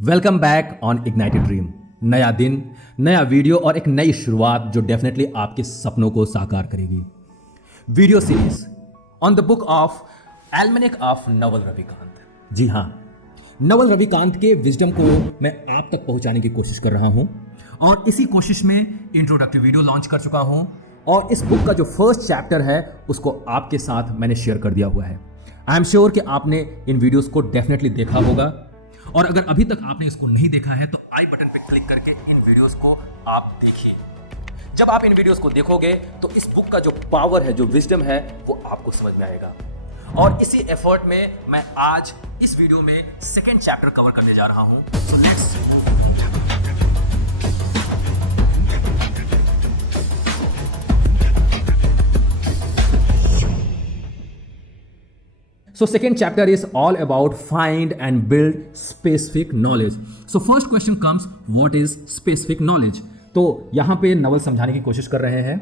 Welcome back on ignited dream. नया दिन, नया वीडियो और एक नई शुरुआत जो डेफिनेटली आपके सपनों को साकार करेगी। Video series on the book of almanack of Naval Ravikant. जी हाँ, नवल रविकांत के विजडम को मैं आप तक पहुंचाने की कोशिश कर रहा हूं और इसी कोशिश में इंट्रोडक्टिव वीडियो लॉन्च कर चुका हूं और इस बुक का जो फर्स्ट चैप्टर है उसको आपके साथ मैंने शेयर कर दिया हुआ है। आई एम श्योर कि आपने इन वीडियोस को डेफिनेटली देखा होगा और अगर अभी तक आपने इसको नहीं देखा है तो आई बटन पे क्लिक करके इन वीडियोस को आप देखिए। जब आप इन वीडियोस को देखोगे तो इस बुक का जो पावर है, जो विजडम है, वो आपको समझ में आएगा। और इसी एफर्ट में मैं आज इस वीडियो में सेकेंड चैप्टर कवर करने जा रहा हूं। So let's So second chapter is all about find and build specific knowledge. So first question comes, what is specific knowledge? तो यहाँ पे नवल समझाने की कोशिश कर रहे हैं।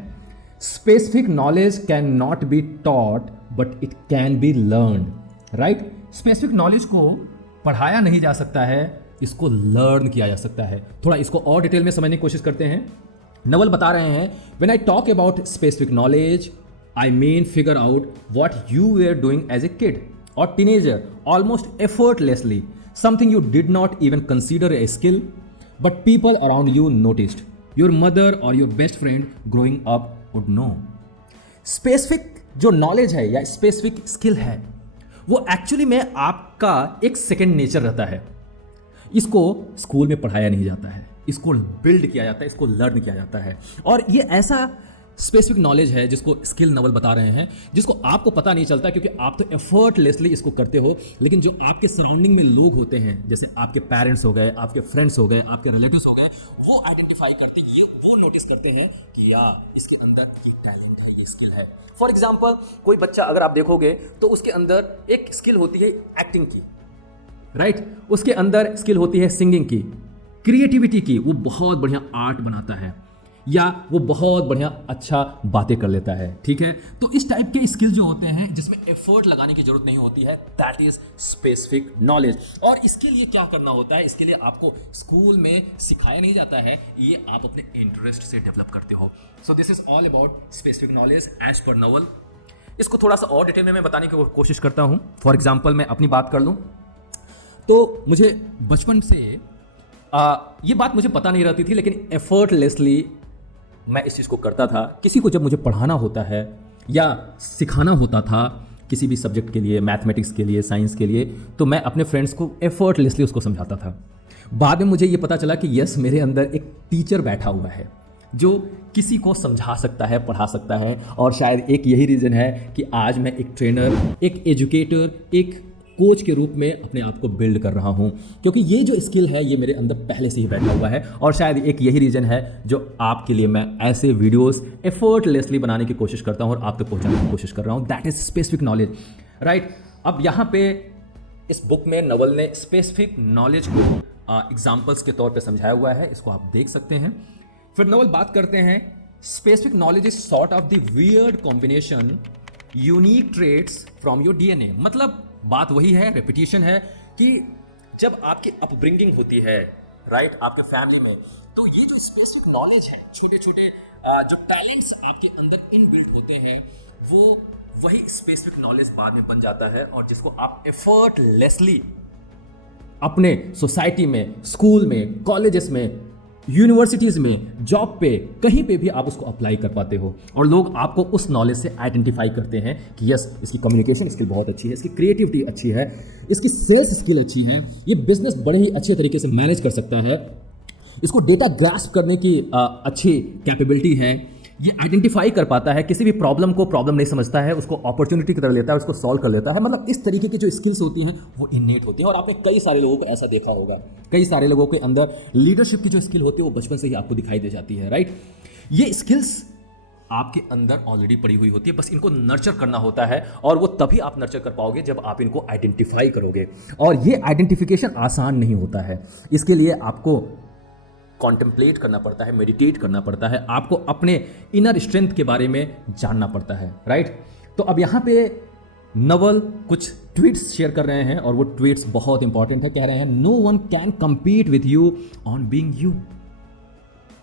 Specific knowledge can not be taught, but it can be learned. Right? Specific knowledge को पढ़ाया नहीं जा सकता है, इसको लर्न किया जा सकता है। थोड़ा इसको और डिटेल में समझने की कोशिश करते हैं। नवल बता रहे हैं, when I talk about specific knowledge, I mean figure out what you were doing as a kid or teenager almost effortlessly, something you did not even consider a skill, but people around you noticed. Your mother or your best friend growing up would know. Specific जो knowledge है या specific skill है वो actually में आपका एक second nature रहता है। इसको स्कूल में पढ़ाया नहीं जाता है, इसको बिल्ड किया जाता है, इसको लर्न किया जाता है। और ये ऐसा स्पेसिफिक नॉलेज है जिसको स्किल नवल बता रहे हैं, जिसको आपको पता नहीं चलता क्योंकि आप तो एफर्टलेसली इसको करते हो, लेकिन जो आपके सराउंडिंग में लोग होते हैं, जैसे आपके पेरेंट्स हो गए, आपके फ्रेंड्स हो गए, आपके रिलेटिव्स हो गए, वो आइडेंटिफाई करते हैं, वो नोटिस करते हैं कि यार इसके अंदर ये टैलेंट है, ये स्किल है। फॉर एग्जाम्पल, कोई बच्चा अगर आप देखोगे तो उसके अंदर एक स्किल होती है एक्टिंग की, राइट? उसके अंदर स्किल होती है सिंगिंग की, क्रिएटिविटी की, वो बहुत बढ़िया आर्ट बनाता है या वो बहुत बढ़िया अच्छा बातें कर लेता है, ठीक है? तो इस टाइप के स्किल जो होते हैं जिसमें एफर्ट लगाने की जरूरत नहीं होती है, दैट इज स्पेसिफिक नॉलेज। और इसके लिए क्या करना होता है, इसके लिए आपको स्कूल में सिखाया नहीं जाता है, ये आप अपने इंटरेस्ट से डेवलप करते हो। So this is all about specific knowledge as per Naval. इसको थोड़ा सा और डिटेल में मैं बताने की कोशिश करता हूँ। फॉर एग्जाम्पल, मैं अपनी बात कर लूँ तो मुझे बचपन से ये बात मुझे पता नहीं रहती थी, लेकिन एफर्टलेसली मैं इस चीज़ को करता था। किसी को जब मुझे पढ़ाना होता है या सिखाना होता था किसी भी सब्जेक्ट के लिए, मैथमेटिक्स के लिए, साइंस के लिए, तो मैं अपने फ्रेंड्स को एफर्टलेसली उसको समझाता था। बाद में मुझे ये पता चला कि यस, मेरे अंदर एक टीचर बैठा हुआ है जो किसी को समझा सकता है, पढ़ा सकता है। और शायद एक यही रीज़न है कि आज मैं एक ट्रेनर, एक एजुकेटर, एक कोच के रूप में अपने आप को बिल्ड कर रहा हूं, क्योंकि ये जो स्किल है ये मेरे अंदर पहले से ही बैठा हुआ है। और शायद एक यही रीज़न है जो आपके लिए मैं ऐसे वीडियोस एफर्टलेसली बनाने की कोशिश करता हूं और आप तक पहुंचाने की कोशिश कर रहा हूं। That is specific knowledge, right? अब यहाँ पे इस बुक में नवल ने स्पेसिफिक नॉलेज को एग्जाम्पल्स के तौर पर समझाया हुआ है, इसको आप देख सकते हैं। फिर नवल बात करते हैं, specific knowledge is sort of the weird combination unique traits from your DNA. मतलब बात वही है, रेपिटेशन है, कि जब आपकी अपब्रिंगिंग होती है, राइट, आपके फैमिली में, तो ये जो स्पेसिफिक नॉलेज है, छोटे छोटे जो टैलेंट्स आपके अंदर इनबिल्ट होते हैं, वो वही स्पेसिफिक नॉलेज बाद में बन जाता है और जिसको आप एफर्टलेसली अपने सोसाइटी में, स्कूल में, कॉलेजेस में, यूनिवर्सिटीज़ में, जॉब पे, कहीं पे भी आप उसको अप्लाई कर पाते हो और लोग आपको उस नॉलेज से आइडेंटिफाई करते हैं कि यस, इसकी कम्युनिकेशन स्किल बहुत अच्छी है, इसकी क्रिएटिविटी अच्छी है, इसकी सेल्स स्किल अच्छी है, ये बिजनेस बड़े ही अच्छे तरीके से मैनेज कर सकता है, इसको डेटा ग्रास्प करने की अच्छी कैपेबिलिटी है, ये आइडेंटिफाई कर पाता है, किसी भी प्रॉब्लम को प्रॉब्लम नहीं समझता है, उसको अपॉर्चुनिटी की तरह लेता है, उसको सॉल्व कर लेता है। मतलब इस तरीके की जो स्किल्स होती हैं वो इननेट होती हैं और आपने कई सारे लोगों को ऐसा देखा होगा। कई सारे लोगों के अंदर लीडरशिप की जो स्किल होती है वो बचपन से ही आपको दिखाई दे जाती है, राइट? ये स्किल्स आपके अंदर ऑलरेडी पड़ी हुई होती है, बस इनको नर्चर करना होता है और वो तभी आप नर्चर कर पाओगे जब आप इनको आइडेंटिफाई करोगे। और ये आइडेंटिफिकेशन आसान नहीं होता है, इसके लिए आपको कॉन्टेम्पलेट करना पड़ता है, मेडिटेट करना पड़ता है, आपको अपने इनर स्ट्रेंथ के बारे में जानना पड़ता है, राइट? तो अब यहाँ पे नवल कुछ ट्वीट्स शेयर कर रहे हैं और वो ट्वीट्स बहुत इंपॉर्टेंट है। कह रहे हैं no one can compete with you on being you.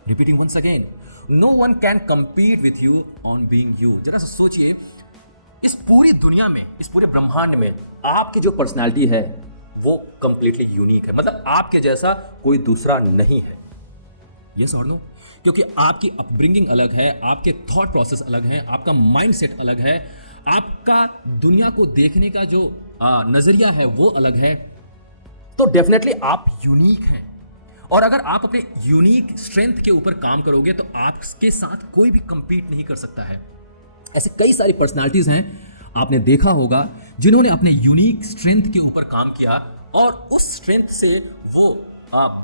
Repeating once again, no one can compete with you on being you. जरा सा सोचिए, इस पूरी दुनिया में, इस पूरे ब्रह्मांड में आपकी जो पर्सनालिटी है वो कंप्लीटली यूनिक है। मतलब आपके जैसा कोई दूसरा नहीं है। यस और नो? क्योंकि आपकी अपब्रिंगिंग अलग है, आपके थॉट प्रोसेस अलग है, आपका माइंडसेट अलग है, आपका दुनिया को देखने का जो नजरिया है वो अलग है। तो डेफिनेटली आप यूनिक हैं। और अगर आप अपने यूनिक स्ट्रेंथ के ऊपर काम करोगे तो आपके साथ कोई भी कंपीट नहीं कर सकता है। ऐसे कई सारी पर्सनालिटीज हैं, आपने देखा होगा, जिन्होंने अपने यूनिक स्ट्रेंथ के ऊपर काम किया और उस स्ट्रेंथ से वो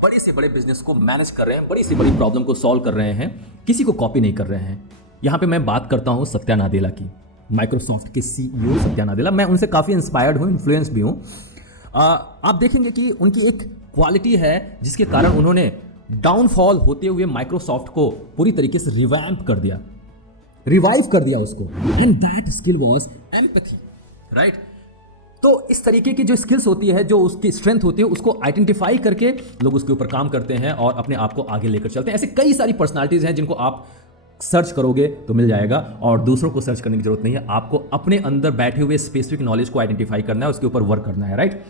बड़े से बड़े बिजनेस को मैनेज कर रहे हैं, बड़ी से बड़ी प्रॉब्लम को सॉल्व कर रहे हैं, किसी को कॉपी नहीं कर रहे हैं। यहां पे मैं बात करता हूं सत्या नादेला की, माइक्रोसॉफ्ट के सीईओ सत्या नादेला। मैं उनसे काफी इंस्पायर्ड हूं, इन्फ्लुएंस भी हूं। आप देखेंगे कि उनकी एक क्वालिटी है जिसके कारण उन्होंने डाउनफॉल होते हुए माइक्रोसॉफ्ट को पूरी तरीके से रिवैम्प कर दिया, रिवाइव कर दिया उसको। And that skill was empathy, right? तो इस तरीके की जो स्किल्स होती है, जो उसकी स्ट्रेंथ होती है, उसको आइडेंटिफाई करके लोग उसके ऊपर काम करते हैं और अपने आप को आगे लेकर चलते हैं। ऐसे कई सारी पर्सनालिटीज हैं जिनको आप सर्च करोगे तो मिल जाएगा और दूसरों को सर्च करने की जरूरत नहीं है। आपको अपने अंदर बैठे हुए स्पेसिफिक नॉलेज को आइडेंटिफाई करना है, उसके ऊपर वर्क करना है, राइट?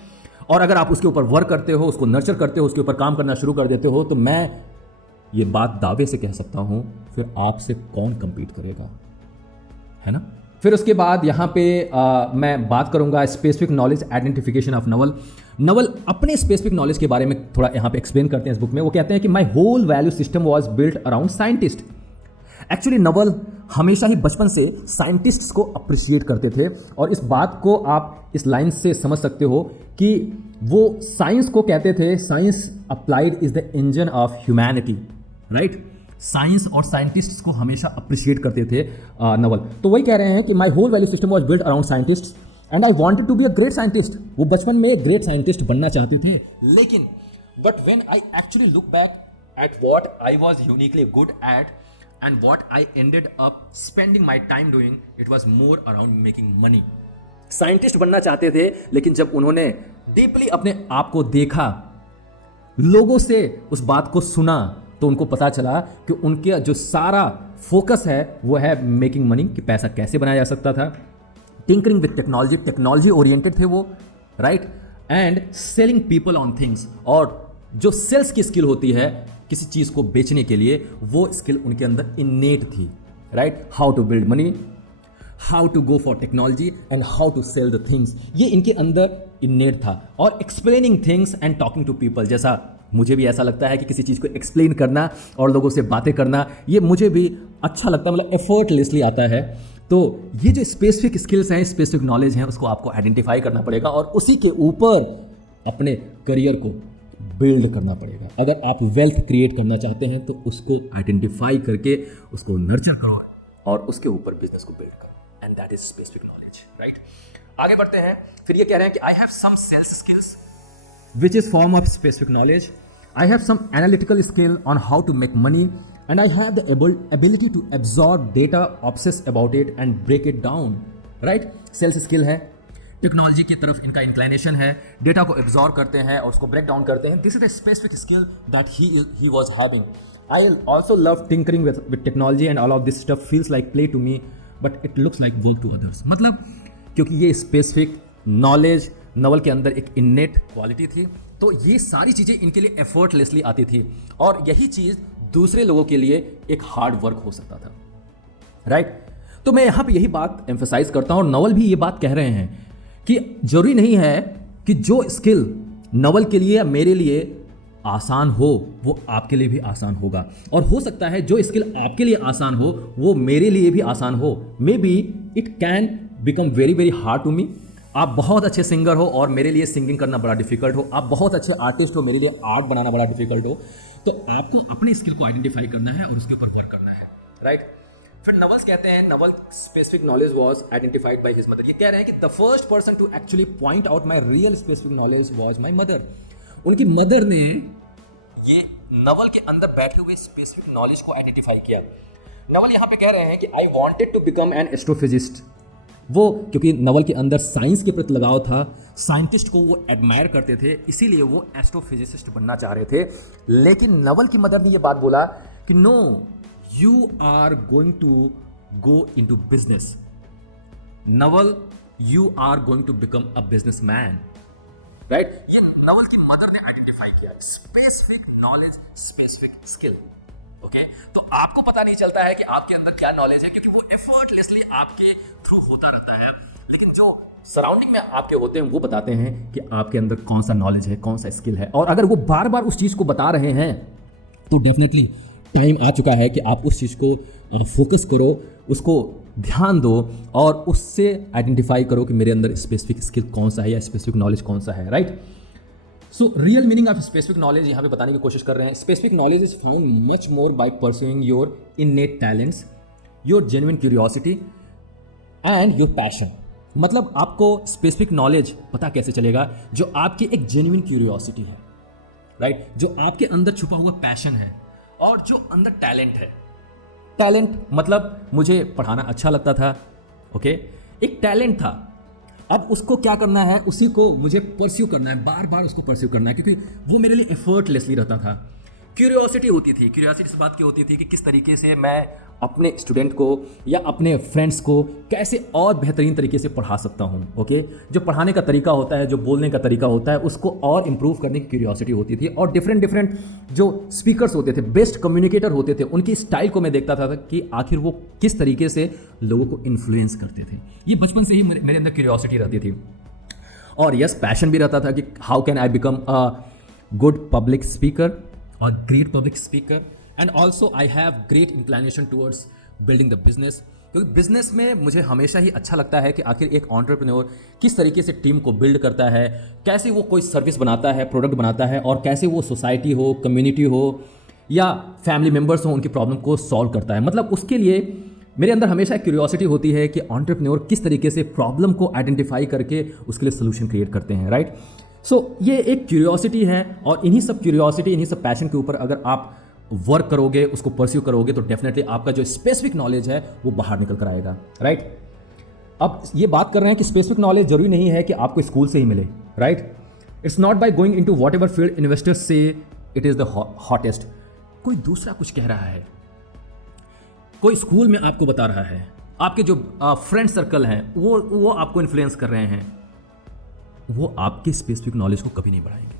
और अगर आप उसके ऊपर वर्क करते हो, उसको नर्चर करते हो, उसके ऊपर काम करना शुरू कर देते हो, तो मैं ये बात दावे से कह सकता हूं, फिर आपसे कौन कंपीट करेगा, है ना? फिर उसके बाद यहां पे मैं बात करूंगा specific knowledge identification of Naval. Naval अपने स्पेसिफिक नॉलेज के बारे में थोड़ा यहां पे एक्सप्लेन करते हैं इस बुक में। वो कहते हैं कि my whole value system was built around scientist. Actually Naval हमेशा ही बचपन से साइंटिस्ट्स को अप्रिशिएट करते थे और इस बात को आप इस लाइन से समझ सकते हो कि वो साइंस को कहते थे, science applied is the engine of humanity, right? Science और साइंटिस्ट्स को हमेशा अप्रिशिएट करते थे नवल। तो वही कह रहे हैं कि my whole value system was built around scientist and I wanted to be a great scientist. वो बचपन में एक ग्रेट साइंटिस्ट बनना चाहते थे, लेकिन but when I actually look back at what I was uniquely good at and what I ended up spending my time doing, it was more around making money. Scientist बनना चाहते थे, लेकिन जब उन्होंने डीपली अपने आप को देखा, लोगों से उस बात को सुना, तो उनको पता चला कि उनके जो सारा फोकस है वो है मेकिंग मनी, कि पैसा कैसे बनाया जा सकता था। Tinkering with technology, technology oriented थे वो, right? And selling people on things, और जो सेल्स की स्किल होती है किसी चीज को बेचने के लिए, वो स्किल उनके अंदर इन्नेट थी, right? How to build money, how to go for technology and how to sell the things, ये इनके अंदर इन्नेट था। और explaining things and talking to people, जैसा मुझे भी ऐसा लगता है कि किसी चीज़ को एक्सप्लेन करना और लोगों से बातें करना, ये मुझे भी अच्छा लगता है, मतलब एफर्टलेसली आता है। तो ये जो स्पेसिफिक स्किल्स हैं, स्पेसिफिक नॉलेज हैं, उसको आपको आइडेंटिफाई करना पड़ेगा और उसी के ऊपर अपने करियर को बिल्ड करना पड़ेगा। अगर आप वेल्थ क्रिएट करना चाहते हैं तो उसको आइडेंटिफाई करके उसको नर्चर करो और उसके ऊपर बिजनेस को बिल्ड करो, and that is specific knowledge, right? आगे बढ़ते हैं। फिर ये कह रहे हैं कि I have some sales skills which is form of specific knowledge. I have some analytical skill on how to make money and I have the ability to absorb data, obsess about it and break it down. Right? Sales skill है, technology की तरफ इनका inclination है, data को absorb करते हैं और उसको ब्रेक डाउन करते हैं। This is the specific skill that he was having. I also love tinkering with technology and all of this stuff feels like play to me but it looks like work to others. मतलब क्योंकि ये specific knowledge Naval के अंदर एक innate quality थी, तो ये सारी चीज़ें इनके लिए एफर्टलेसली आती थी और यही चीज़ दूसरे लोगों के लिए एक हार्ड वर्क हो सकता था, राइट? तो मैं यहाँ पे यही बात एम्फसाइज करता हूँ और नवल भी ये बात कह रहे हैं कि जरूरी नहीं है कि जो स्किल नवल के लिए या मेरे लिए आसान हो वो आपके लिए भी आसान होगा, और हो सकता है जो स्किल आपके लिए आसान हो वो मेरे लिए भी आसान हो. Maybe it can become very very hard to me. आप बहुत अच्छे सिंगर हो और मेरे लिए सिंगिंग करना बड़ा डिफिकल्ट हो, आप बहुत अच्छे आर्टिस्ट हो, मेरे लिए आर्ट बनाना बड़ा डिफिकल्ट हो. तो आपको अपने स्किल को आइडेंटिफाई करना है और उसके ऊपर वर्क करना है, राइट? फिर नवल्स कहते हैं, Naval specific knowledge was identified by his mother. ये कह रहे हैं कि the first person to actually point out my real specific knowledge was my mother. उनकी मदर ने ये नवल के अंदर बैठे हुए स्पेसिफिक नॉलेज को आइडेंटिफाई किया. नवल यहां पे कह रहे हैं कि I wanted to become an astrophysicist वो क्योंकि नवल के अंदर साइंस के प्रति लगाव था, साइंटिस्ट को वो एडमायर करते थे, इसीलिए वो एस्ट्रोफिजिसिस्ट बनना चाह रहे थे। लेकिन नवल की मदर ने ये बात बोला कि no, you are going to go into business. Naval, you are going to become a businessman, right. ये नवल की मदर ने आइडेंटिफाई किया, specific knowledge, specific skill. Okay, तो आपको पता नहीं चलता है कि आपके अंदर क्या नॉलेज है, क्योंकि वो एफर्टलेसली आपके थ्रू होता रहता है। लेकिन जो सराउंडिंग में आपके होते हैं वो बताते हैं कि आपके अंदर कौन सा नॉलेज है, कौन सा स्किल है। और अगर वो बार बार उस चीज़ को बता रहे हैं तो डेफिनेटली टाइम आ चुका है कि आप उस चीज़ को फोकस करो, उसको ध्यान दो और उससे आइडेंटिफाई करो कि मेरे अंदर स्पेसिफिक स्किल कौन सा है या स्पेसिफिक नॉलेज कौन सा है, right. So real meaning of specific knowledge यहाँ पे बताने की कोशिश कर रहे हैं। Specific knowledge is found much more by pursuing your innate talents, your genuine curiosity and your passion. मतलब आपको स्पेसिफिक नॉलेज पता कैसे चलेगा? जो आपकी एक जेन्युइन क्यूरियोसिटी है, राइट, जो आपके अंदर छुपा हुआ पैशन है और जो अंदर टैलेंट है। टैलेंट मतलब मुझे पढ़ाना अच्छा लगता था, ओके, एक टैलेंट था। अब उसको क्या करना है, उसी को मुझे परस्यू करना है, बार बार उसको परस्यू करना है, क्योंकि वो मेरे लिए एफर्टलेसली रहता था। क्यूरियोसिटी होती थी। क्यूरियोसिटी इस बात की होती थी कि किस तरीके से मैं अपने स्टूडेंट को या अपने फ्रेंड्स को कैसे और बेहतरीन तरीके से पढ़ा सकता हूँ, ओके। जो पढ़ाने का तरीका होता है, जो बोलने का तरीका होता है, उसको और इम्प्रूव करने की क्यूरियोसिटी होती थी। और डिफरेंट जो स्पीकर्स होते थे, बेस्ट कम्युनिकेटर होते थे, उनकी स्टाइल को मैं देखता था कि आखिर वो किस तरीके से लोगों को इन्फ्लुएंस करते थे। ये बचपन से ही मेरे अंदर क्यूरियोसिटी रहती थी। और यस, पैशन भी रहता था कि how can I become a good public speaker और great public speaker. And also I have great inclination towards building the business, क्योंकि बिजनेस में मुझे हमेशा ही अच्छा लगता है कि आखिर एक एंटरप्रेन्योर किस तरीके से टीम को बिल्ड करता है, कैसे वो कोई सर्विस बनाता है, प्रोडक्ट बनाता है, और कैसे वो सोसाइटी हो, कम्युनिटी हो या फैमिली मेम्बर्स हो, उनकी प्रॉब्लम को सॉल्व करता है। मतलब उसके लिए मेरे अंदर हमेशा एक क्यूरियोसिटी होती है कि एंटरप्रेन्योर किस तरीके से प्रॉब्लम को आइडेंटिफाई करके उसके लिए सोल्यूशन क्रिएट करते हैं, राइट। सो ये एक क्यूरियोसिटी है, और इन्हीं सब क्यूरियोसिटी, इन्हीं सब पैशन के ऊपर अगर आप वर्क करोगे, उसको परस्यू करोगे, तो डेफिनेटली आपका जो स्पेसिफिक नॉलेज है वो बाहर निकल कर आएगा, राइट। अब ये बात कर रहे हैं कि स्पेसिफिक नॉलेज जरूरी नहीं है कि आपको स्कूल से ही मिले, right. It's not by going into what ever field investors से इट इज द हॉटेस्ट। कोई दूसरा कुछ कह रहा है, कोई स्कूल में आपको बता रहा है, आपके जो फ्रेंड सर्कल हैं वो आपको इन्फ्लुएंस कर रहे हैं, वो आपके स्पेसिफिक नॉलेज को कभी नहीं बढ़ाएंगे।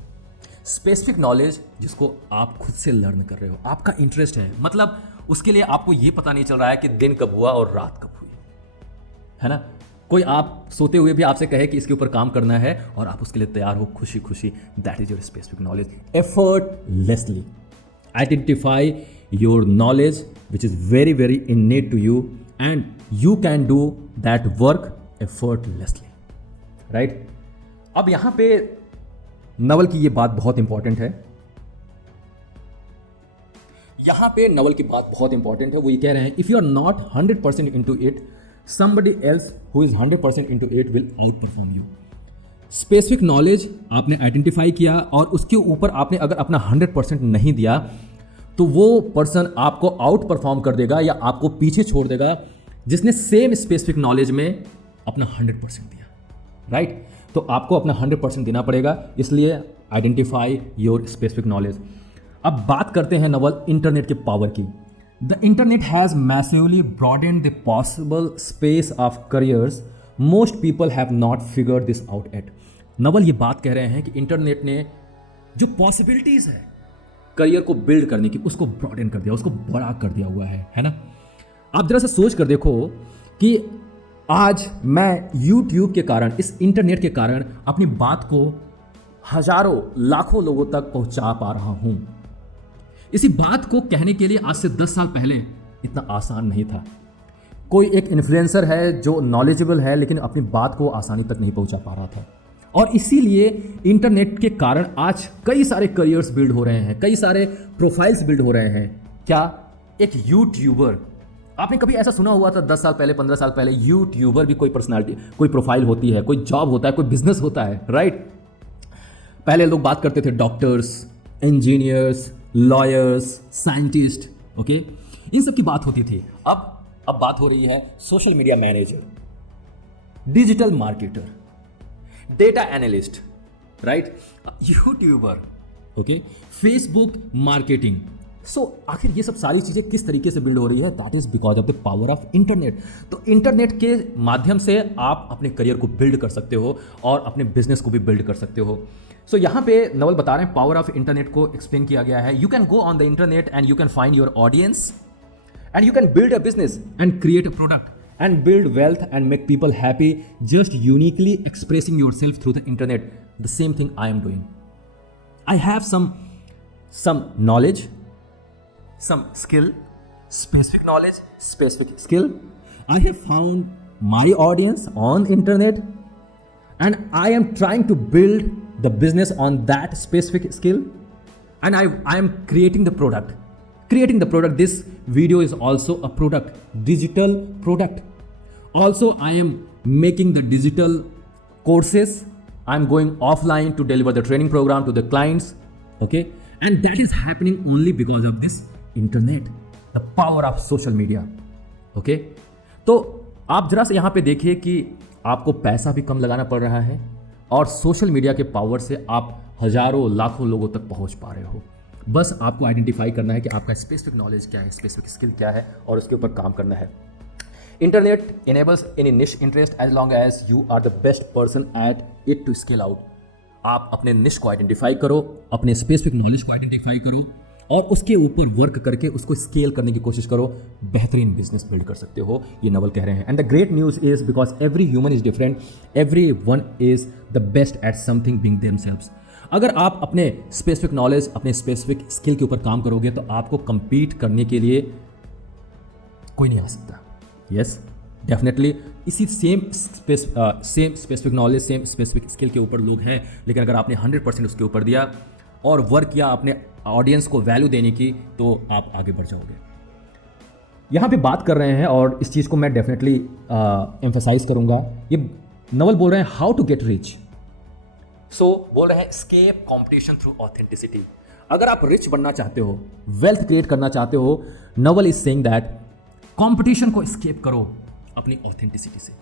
स्पेसिफिक नॉलेज जिसको आप खुद से लर्न कर रहे हो, आपका इंटरेस्ट है, मतलब उसके लिए आपको ये पता नहीं चल रहा है कि दिन कब हुआ और रात कब हुई, है ना। कोई आप सोते हुए भी आपसे कहे कि इसके ऊपर काम करना है और आप उसके लिए तैयार हो खुशी खुशी, that is your specific knowledge. Effortlessly identify your knowledge which is very very innate to you and you can do that work effortlessly, right? अब यहां पे नवल की ये बात बहुत इंपॉर्टेंट है। यहां पे नवल की बात बहुत इंपॉर्टेंट है। वो ये कह रहे हैं, if you are not 100% into it, somebody else who is 100% into it will outperform you. Specific knowledge आपने आइडेंटिफाई किया और उसके ऊपर आपने अगर अपना 100% नहीं दिया तो वो पर्सन आपको आउट परफॉर्म कर देगा या आपको पीछे छोड़ देगा जिसने सेम स्पेसिफिक नॉलेज में अपना 100% दिया, राइट। तो आपको अपना 100% देना पड़ेगा, इसलिए आइडेंटिफाई योर स्पेसिफिक नॉलेज। अब बात करते हैं नवल इंटरनेट के पावर की। The internet has massively broadened the possible space of careers most people have not figured this out at. Naval ये बात कह रहे हैं कि इंटरनेट ने जो पॉसिबिलिटीज़ है करियर को बिल्ड करने की, उसको ब्रॉडेन कर दिया, उसको बड़ा कर दिया हुआ है ना। आप जरा सा सोच कर देखो कि आज मैं YouTube के कारण, इस इंटरनेट के कारण अपनी बात को हजारों लाखों लोगों तक पहुंचा पा रहा हूं। इसी बात को कहने के लिए आज से 10 साल पहले इतना आसान नहीं था। कोई एक इन्फ्लुएंसर है जो नॉलेजेबल है लेकिन अपनी बात को आसानी तक नहीं पहुंचा पा रहा था, और इसीलिए इंटरनेट के कारण आज कई सारे करियर्स बिल्ड हो रहे हैं, कई सारे प्रोफाइल्स बिल्ड हो रहे हैं। क्या एक यूट्यूबर, आपने कभी ऐसा सुना हुआ था 10 साल पहले, 15 साल पहले, यूट्यूबर भी कोई पर्सनालिटी, कोई प्रोफाइल होती है, कोई जॉब होता है, कोई बिजनेस होता है, राइट। पहले लोग बात करते थे doctors, engineers, lawyers, scientist, okay, इन सब की बात होती थी। अब बात हो रही है social media manager, digital marketer, data analyst, right, YouTuber, okay, Facebook marketing. So आखिर ये सब सारी चीजें किस तरीके से बिल्ड हो रही है? That is because of the power of internet. तो इंटरनेट के माध्यम से आप अपने करियर को बिल्ड कर सकते हो और अपने बिजनेस को भी बिल्ड कर सकते हो। सो यहाँ पे नवल बता रहे हैं पावर ऑफ इंटरनेट को एक्सप्लेन किया गया है। You can go on the internet and you can find your audience and you can build a business and create a product and build wealth and make people happy just uniquely expressing yourself through the internet. The same thing I am doing. I have some knowledge, some skill, specific knowledge, specific skill. I have found my audience on internet and I am trying to build the business on that specific skill, and I am creating the product. This video is also a product, digital product. Also I am making the digital courses. I'm going offline to deliver the training program to the clients, okay, and that is happening only because of this internet, the power of social media, okay. तो आप जरा से यहाँ पे देखिए कि आपको पैसा भी कम लगाना पड़ रहा है और सोशल मीडिया के पावर से आप हजारों लाखों लोगों तक पहुँच पा रहे हो। बस आपको आइडेंटिफाई करना है कि आपका स्पेसिफिक नॉलेज क्या है, स्पेसिफिक स्किल क्या है और उसके ऊपर काम करना है। Internet enables any niche interest as long as you are the best person at it to scale out. आप अपने निश को आइडेंटिफाई करो, अपने स्पेसिफिक नॉलेज को आइडेंटिफाई करो और उसके ऊपर वर्क करके उसको स्केल करने की कोशिश करो। बेहतरीन बिजनेस बिल्ड कर सकते हो, ये नवल कह रहे हैं। And the great news is because every human is different, every one is the best at something being themselves. अगर आप अपने स्पेसिफिक नॉलेज, अपने स्पेसिफिक स्किल के ऊपर काम करोगे तो आपको कंपीट करने के लिए कोई नहीं आ सकता। यस, डेफिनेटली इसी same specific knowledge, same specific skill के ऊपर लोग हैं, लेकिन अगर आपने 100% उसके ऊपर दिया और वर्क किया अपने ऑडियंस को वैल्यू देने की, तो आप आगे बढ़ जाओगे। यहाँ पे बात कर रहे हैं और इस चीज़ को मैं डेफिनेटली एम्फेसाइज करूँगा। ये नवल बोल रहे हैं हाउ टू गेट रिच। सो बोल रहे हैं एस्केप कंपटीशन थ्रू ऑथेंटिसिटी। अगर आप रिच बनना चाहते हो, वेल्थ क्रिएट करना चाहते हो, Naval is saying that competition को एस्केप करो अपनी ऑथेंटिसिटी से।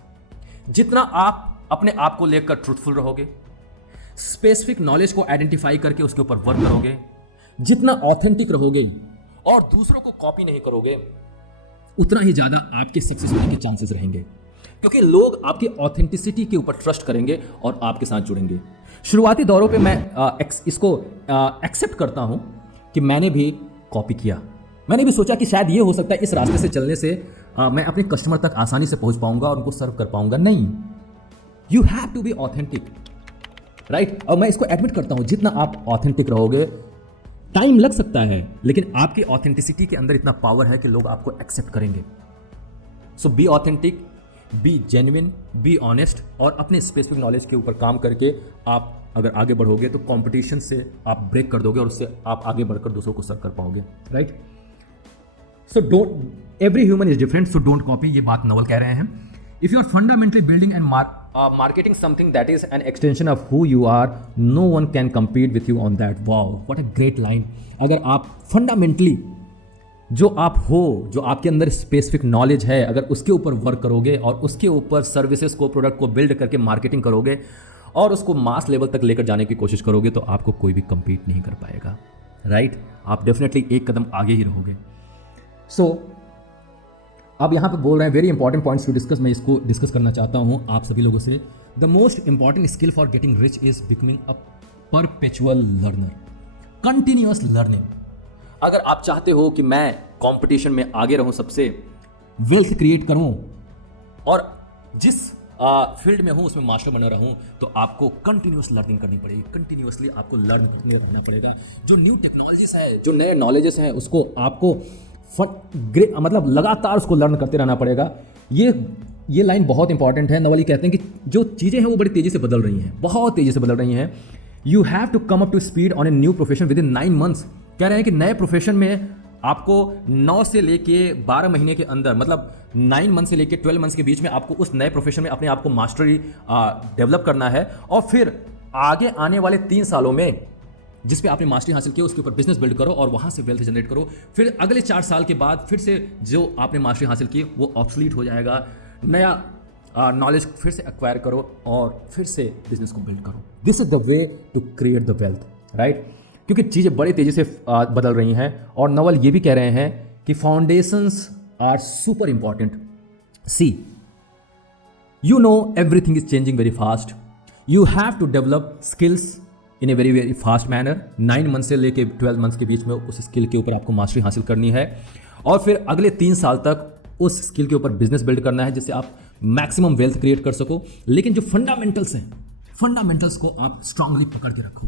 जितना आप अपने आप को लेकर ट्रूथफुल रहोगे, स्पेसिफिक नॉलेज को आइडेंटिफाई करके उसके ऊपर वर्क करोगे, जितना ऑथेंटिक रहोगे और दूसरों को कॉपी नहीं करोगे, उतना ही ज्यादा आपके सक्सेस होने के चांसेस रहेंगे, क्योंकि लोग आपकी ऑथेंटिसिटी के ऊपर ट्रस्ट करेंगे और आपके साथ जुड़ेंगे। शुरुआती दौरों पे मैं इसको एक्सेप्ट करता हूं कि मैंने भी कॉपी किया। मैंने भी सोचा कि शायद ये हो सकता है इस रास्ते से चलने से मैं अपने कस्टमर तक आसानी से पहुंच पाऊंगा और उनको सर्व कर पाऊंगा। नहीं, you have to be authentic, right. और मैं इसको एडमिट करता हूं, जितना आप ऑथेंटिक रहोगे, टाइम लग सकता है, लेकिन आपकी ऑथेंटिसिटी के अंदर इतना पावर है कि लोग आपको एक्सेप्ट करेंगे। So be authentic, be genuine, be honest और अपने स्पेसिफिक नॉलेज के ऊपर काम करके आप अगर आगे बढ़ोगे तो कंपटीशन से आप ब्रेक कर दोगे और उससे आप आगे बढ़कर दूसरों को सर्व कर पाओगे, right. So don't, every human is different, so don't copy, ये बात नवल कह रहे हैं। If you are fundamentally building and marketing something that is an extension of who you are, no one can compete with you on that. Wow, what a great line. अगर आप fundamentally जो आप हो, जो आपके अंदर स्पेसिफिक नॉलेज है, अगर उसके ऊपर वर्क करोगे और उसके ऊपर सर्विसेज को, प्रोडक्ट को बिल्ड करके मार्केटिंग करोगे और उसको मास लेवल तक लेकर जाने की कोशिश करोगे, तो आपको कोई भी compete नहीं कर पाएगा, राइट। आप डेफिनेटली एक कदम आगे ही रहोगे। सो अब यहाँ पे बोल रहे हैं very important points to discuss, मैं इसको डिस्कस करना चाहता हूँ आप सभी लोगों से। The most important skill for getting rich is becoming a perpetual learner, continuous learning. अगर आप चाहते हो कि मैं कंपटीशन में आगे रहूं, सबसे वेल्थ क्रिएट करूं और जिस फील्ड में हूं उसमें मास्टर बना रहूं, तो आपको कंटिन्यूअस लर्निंग करनी पड़ेगी। कंटिन्यूअसली आपको लर्न करते रहना पड़ेगा। जो न्यू टेक्नोलॉजीज है, जो नए नॉलेजेस हैं, उसको आपको मतलब लगातार उसको लर्न करते रहना पड़ेगा। ये लाइन बहुत इंपॉर्टेंट है। नवली कहते हैं कि जो चीज़ें हैं वो बड़ी तेज़ी से बदल रही हैं, बहुत तेज़ी से बदल रही हैं। You have to come up to speed on a new profession within 9 months। कह रहे हैं कि नए प्रोफेशन में आपको 9 से लेके 12 महीने के अंदर, मतलब 9 months से लेके 12 months के बीच में आपको उस नए प्रोफेशन में अपने आप को मास्टरी डेवलप करना है और फिर आगे आने वाले 3 सालों में जिस पे आपने मास्टरी हासिल किया उसके ऊपर बिजनेस बिल्ड करो और वहां से वेल्थ जनरेट करो। फिर अगले 4 साल के बाद फिर से जो आपने मास्टरी हासिल की वो ऑब्सोलीट हो जाएगा, नया नॉलेज फिर से एक्वायर करो और फिर से बिजनेस को बिल्ड करो। This is the way to create the wealth, right? क्योंकि चीज़ें बड़ी तेज़ी से बदल रही हैं और नवल ये भी कह रहे हैं कि foundations are super important. See, you know everything is changing very fast. You have to develop skills in a very very fast manner. 9 month से लेके 12 मंथ्स के बीच में उस स्किल के ऊपर आपको मास्टरी हासिल करनी है और फिर अगले 3 साल तक उस स्किल के ऊपर बिजनेस बिल्ड करना है जिससे आप मैक्सिमम वेल्थ क्रिएट कर सको। लेकिन जो फंडामेंटल्स हैं, फंडामेंटल्स को आप स्ट्रांगली पकड़ के रखो,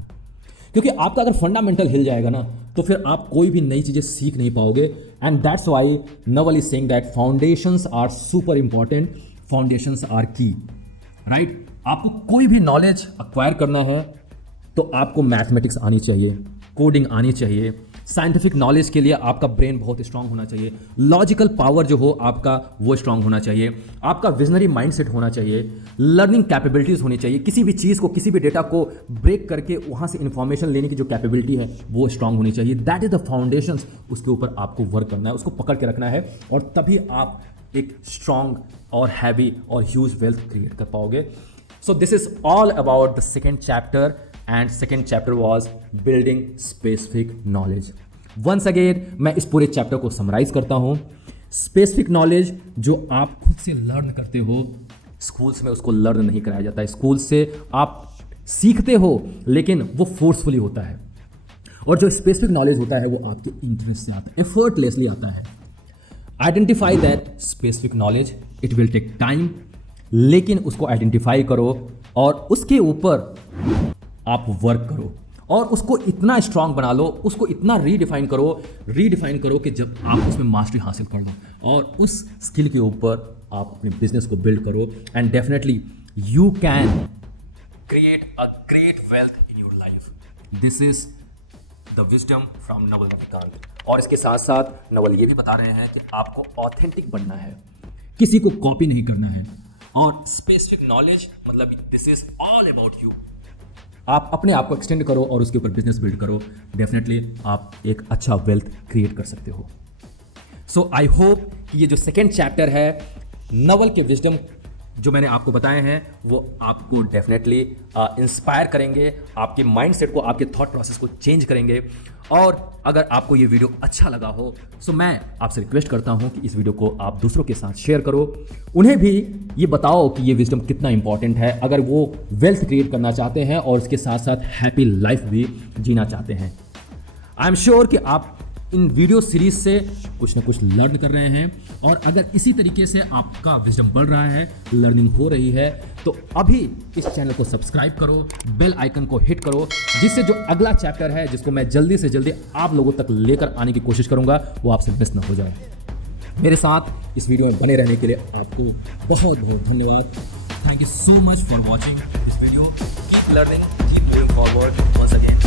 क्योंकि आपका अगर फंडामेंटल हिल जाएगा ना तो फिर आप कोई भी नई चीज़ें सीख नहीं पाओगे। And that's why Naval is saying that foundations are super important, foundations are key, right? आपको कोई भी नॉलेज अक्वायर करना है तो आपको मैथमेटिक्स आनी चाहिए, कोडिंग आनी चाहिए, साइंटिफिक नॉलेज के लिए आपका ब्रेन बहुत स्ट्रांग होना चाहिए, लॉजिकल पावर जो हो आपका वो स्ट्रांग होना चाहिए, आपका विजनरी माइंडसेट होना चाहिए, लर्निंग कैपेबिलिटीज होनी चाहिए, किसी भी चीज़ को, किसी भी डेटा को ब्रेक करके वहाँ से इंफॉर्मेशन लेने की जो कैपेबिलिटी है वो स्ट्रांग होनी चाहिए। That is the foundations. उसके ऊपर आपको वर्क करना है, उसको पकड़ के रखना है और तभी आप एक स्ट्रांग और हैवी और ह्यूज वेल्थ क्रिएट कर पाओगे। So this is all about the second chapter and second chapter was building specific knowledge. Once again मैं इस पूरे चैप्टर को समराइज करता हूँ। स्पेसिफिक नॉलेज जो आप खुद से लर्न करते हो, स्कूल्स में उसको लर्न नहीं कराया जाता है। स्कूल से आप सीखते हो लेकिन वो फोर्सफुली होता है, और जो स्पेसिफिक नॉलेज होता है वो आपके इंटरेस्ट से आता है, एफर्टलेसली आता है। Identify that specific knowledge, it will take time, लेकिन उसको आइडेंटिफाई करो और उसके ऊपर आप वर्क करो और उसको इतना स्ट्रांग बना लो, उसको इतना रीडिफाइन करो कि जब आप उसमें मास्टरी हासिल कर लो और उस स्किल के ऊपर आप अपने बिजनेस को बिल्ड करो and definitely you can create a great wealth in your life. This is the wisdom from Naval Ravikant. और इसके साथ साथ नवल ये भी बता रहे हैं कि आपको ऑथेंटिक बनना है, किसी को कॉपी नहीं करना है, और स्पेसिफिक नॉलेज मतलब this is all about you. आप अपने आप को एक्सटेंड करो और उसके ऊपर बिजनेस बिल्ड करो, डेफिनेटली आप एक अच्छा वेल्थ क्रिएट कर सकते हो। सो आई होप कि ये जो सेकेंड चैप्टर है नवल के विजडम जो मैंने आपको बताए हैं वो आपको डेफिनेटली इंस्पायर करेंगे, आपके माइंडसेट को, आपके थॉट प्रोसेस को चेंज करेंगे। और अगर आपको ये वीडियो अच्छा लगा हो तो मैं आपसे रिक्वेस्ट करता हूँ कि इस वीडियो को आप दूसरों के साथ शेयर करो, उन्हें भी ये बताओ कि ये विजडम कितना इंपॉर्टेंट है अगर वो वेल्थ क्रिएट करना चाहते हैं और उसके साथ साथ हैप्पी लाइफ भी जीना चाहते हैं। आई एम श्योर कि आप इन वीडियो सीरीज से कुछ ना कुछ लर्न कर रहे हैं, और अगर इसी तरीके से आपका विजडम बढ़ रहा है, लर्निंग हो रही है, तो अभी इस चैनल को सब्सक्राइब करो, बेल आइकन को हिट करो, जिससे जो अगला चैप्टर है जिसको मैं जल्दी से जल्दी आप लोगों तक लेकर आने की कोशिश करूंगा वो आपसे मिस ना हो जाए। मेरे साथ इस वीडियो में बने रहने के लिए आपको बहुत बहुत धन्यवाद। Thank you so much for watching this video. Keep learning, keep moving forward. Once again